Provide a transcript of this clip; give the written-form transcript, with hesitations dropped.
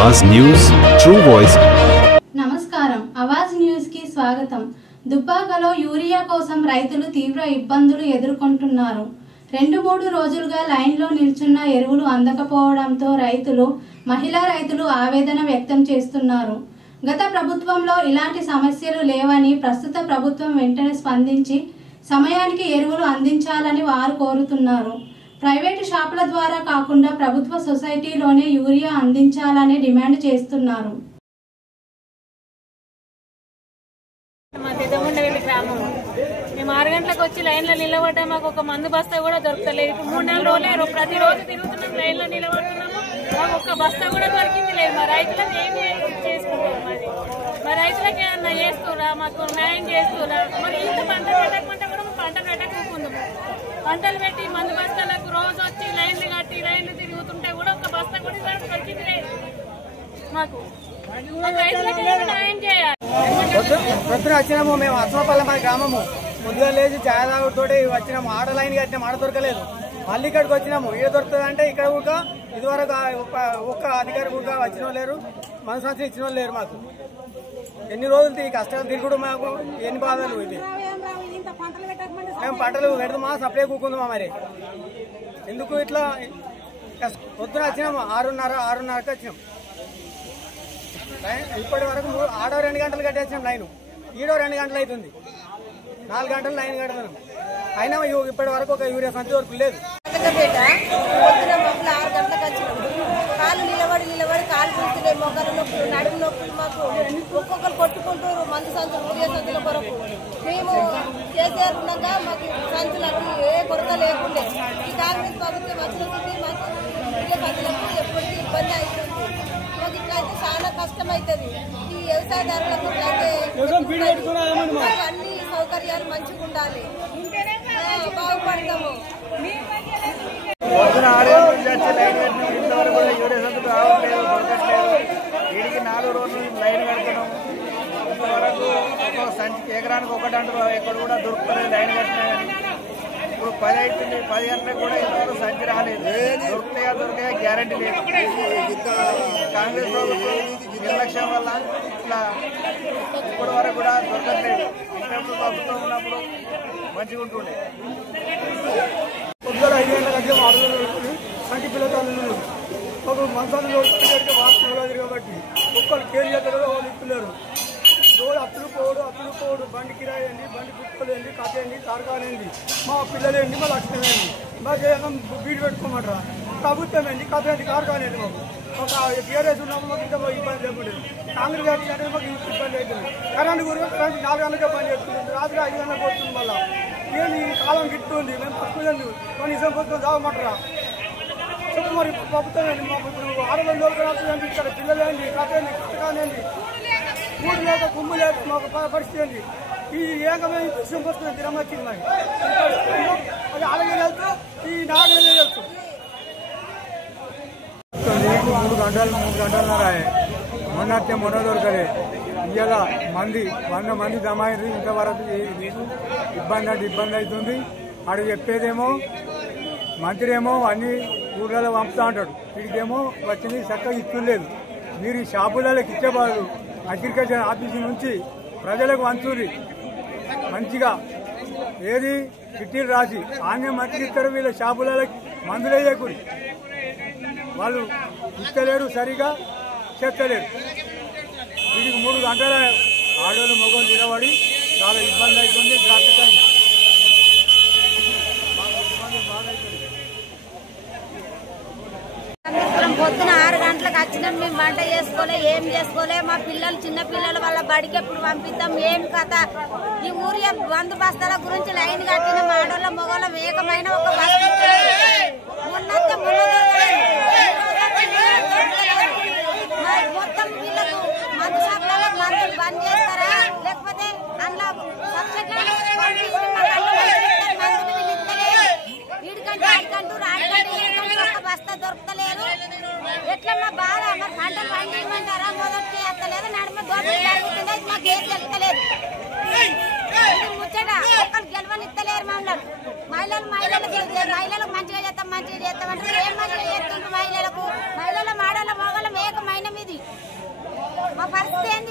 आवाज news true voice. నమస్కారం Awaaz news కి స్వాగతం। దుబ్బాకలో యూరియా కోసం రైతులు తీవ్ర ఇబ్బందులు ఎదుర్కొంటున్నారు। 2-3 రోజులుగా లైన్లో నిల్చున్న ఎరువులు అందకపోవడంతో మహిళా రైతులు ఆవేదన వ్యక్తం చేస్తున్నారు। గత ప్రభుత్వంలో ఇలాంటి సమస్యలు లేవని ప్రస్తుత ప్రభుత్వం వెంటనే స్పందించి సమయానికి ఎరువులు అందించాలని వారు కోరుతున్నారు। ప్రైవేట్ షాపుల ద్వారా కాకుండా ప్రభుత్వ సొసైటీలోనే యూరియా అందించాలని డిమాండ్ చేస్తున్నారు। మా పెద్దముండవెల్లి గ్రామం మేము 6 గంటలకు వచ్చి లైన్లో నిలబడ్డా మాకు ఒక మందు బస్తా కూడా దొరకలేదు। ఇప్పుడు 3-4 రోజులు ప్రతిరోజు తిరుగుతున్నాం, లైన్లో నిలబడుతున్నాము, మాకు ఒక్క బస్తా కూడా దొరికింది లేదు। మా రైతులకు ఏం చేసుకుంటాం, మా రైతులకి ఏమన్నా చేస్తురా, మాకు న్యాయం చేస్తురా? మరి ఇంత పంటలు పెట్టకుండా కూడా పంటలు పెట్టకుందాము, పంటలు పెట్టి మందు బస్తాలకు రోజు వచ్చి లైన్లు కట్టి లైన్లు తిరుగుతుంటే కూడా ఒక బస్తా కూడా దొరికింది లేదు మాకు రైతులకి న్యాయం చేయాలి। పొద్దున వచ్చినాము మేము అశ్వపల్లి మా గ్రామము, ముందుగా లేచి ఛాయ్ తాగుతో వచ్చినాము, ఆడ లైన్ కట్టినాము, ఆడ దొరకలేదు। మళ్ళీ ఇక్కడికి వచ్చినాము, ఏ దొరుకుతుంది అంటే ఇక్కడ కూడా ఇదివరకు ఒక్క అధికారి కూడా వచ్చిన వాళ్ళు లేరు, మన సంవత్సరం ఇచ్చిన వాళ్ళు లేరు। మాకు ఎన్ని రోజులు ఈ కష్టాలు తిరుగుడు, మాకు ఎన్ని బాధలు ఇది। మేము పంటలు పెడదామా సప్లై కూకుందామా, మరి ఎందుకు ఇట్లా? పొద్దున వచ్చినాము 6:30కి వచ్చినాం, ఇప్పటి వరకు ఆడో 2 గంటలు కట్టేసినాం లైన్, ఈడో 2 గంటలు అవుతుంది, 4 గంటలు లైన్ కడుతున్నాం, అయినా ఇప్పటి వరకు ఒక యూరియా సంచి వరకు లేదు। పొద్దున మమ్మల్ని 6 గంటలకు వచ్చినాము, కాళ్ళు నిలబడి కాళ్ళు కూర్చున్నాయి, మొక్కలు నొప్పులు, నడుము నొప్పులు, మాకు ఒక్కొక్కరు కొట్టుకుంటారు మందు సంచులు, యూరియా సంచుల కొరకు। మేము కేసీఆర్ ఉండగా మాకు సంచులకు ఏ కొరత లేకుండే, ఈ కాంగ్రెస్ ప్రభుత్వం వచ్చిన మాకు యూరియా సంచులకు ఎప్పటికీ ఇబ్బంది అవుతుంది। మాకు ఇట్లయితే చాలా కష్టం అవుతుంది, ఈ వ్యవసాయదారులకు అన్ని సౌకర్యాలు మంచిగా ఉండాలి, బాగుపడతాము। పొద్దున 6 నుంచి వచ్చి లైన్ కట్టినాం, ఇంతవరకు కూడా యూరియా సంచులు రావట్లేదు, దొరకట్లేదు। వీడికి 4 రోజులు లైన్ కడుతున్నాం, ఇంతవరకు ఒక సంచికి ఎకరానికి 1 అంటారు, ఎక్కడ కూడా దొరుకుతలేదు లైన్ కట్టినా కానీ। ఇప్పుడు 10 అవుతుంది, 10 గంటలకు కూడా ఇంతవరకు సంచి రాలేదు, దొరుకుతాయా గ్యారంటీ లేదు। కాంగ్రెస్ ప్రభుత్వం నిర్లక్ష్యం వల్ల ఇట్లా ఇప్పటి వరకు కూడా దొరకట్లేదు, ఇంతప్పుడు ప్రభుత్వం ఉన్నప్పుడు మంచిగా ఉంటుండే। పొద్దున 5 గంటలకు వచ్చి 6 గంటలకు సంటి పిల్లలు ఒక మంచాలు వాస్తవాలు కాబట్టి ఒక్కరు కేర్ చేస్తారు, వాళ్ళు ఇస్తున్నారు। రోజు అప్పులు పోడు బండి కిరాయి అండి, బండి కుక్కలేండి, కథేండి, తారకాలేండి, మా పిల్లలేండి, మా లక్ష్మేండి, మాకు ఏమన్నా బీడు పెట్టుకోమంటారా? ప్రభుత్వం ఏంటి, కథేంటి, తారకాలేండి, మాకు ఒక టీఆర్ఎస్ ఉన్నప్పుడు మాకు ఇంకా ఇబ్బంది లేకుండా, కాంగ్రెస్ అంటే మాకు ఇబ్బంది అవుతుంది। కరెంటు గురించి 4 గంటలకే పని చేస్తుంది, రాత్రి 5 గంటలకు వస్తుంది, మళ్ళీ ఏంటి ఈ కాలం గిట్టుంది, మేము పట్టుకోలేదు కనీసం కొంచెం తాగమంటారా? చెప్పు మరి ప్రభుత్వం ఏంటి, మాకు ఇప్పుడు 6 రోజులు రాత్రి ఇక్కడ పిల్లలేండి, కథేండి, కథకానేండి, కూడు లేక కుమ్ము లేక మాకు పరిస్థితి ఏంటి? ఈ ఏకమైన విషయం వస్తుంది, తిరమొచ్చింది మరి అది అలాగే వెళ్తూ ఈ నాగలే వెళ్తూ 3 గంటలున్నర మొన్న దొరకలే, ఇవాళ 100 మంది జమ అయింది, ఇంతవరకు ఇబ్బంది అవుతుంది। అక్కడ చెప్పేదేమో మంత్రి ఏమో అన్ని ఊర్లలో పంపుతా అంటాడు, వీడికేమో వచ్చింది చక్కగా ఇస్తుండలేదు। మీరు ఈ షాపులకి ఇచ్చే బదులు అగ్రికల్చర్ ఆఫీసు నుంచి ప్రజలకు వంచూరి మంచిగా ఏది చిట్టీలు రాసి ఆన్యం మంచిగా ఇస్తారు, వీళ్ళ షాపులకి మందులు వేయకూరి, వాళ్ళు ఇస్తలేరు, సరిగా చెత్తలేరు। వీడికి 3 గంటల ఆడోళ్ళు మొగలు నిలబడి చాలా ఇబ్బంది అవుతుంది, ట్రాఫిక్ అయింది, పొద్దున 6 గంటలకు వచ్చినాం, మేము వంట చేసుకోలే, ఏం చేసుకోలే, మా పిల్లలు చిన్న పిల్లలు వాళ్ళ బడికి ఎప్పుడు పంపిద్దాం, ఏం కథ? ఈ ఊరియా మందు బస్తాల గురించి లైన్ కట్టిన ఆడోళ్ళ మొగోళ్ళ వేగమైన ఒక బస్తా మొత్తం వీళ్ళకు మందు షాపులలో మందులు బంద్ చేస్తారా, లేకపోతే అందులో సబ్సిడీలు వీడికంటూ ఆడికంటూ ఒక బస్తా దొరకలేదు, ఎట్లా మా బాధ? మరి పంటలు పండించమంటారా? మొదటి ఎత్తలేదు, నడుమ దోపిడీ జరుగుతుంది, అది మాకు ఏం తెలుస్తలేదు। ముచ్చట ఒక్కరు గెలవనిస్తలేరు మమ్మల్ని, మహిళలకు మంచిగా చేస్తామంటే ఏం మంచిగా చేస్తుండ్రు? మహిళల మాడల మొగల వేగమైన మీది మా పరిస్థితి ఏంది?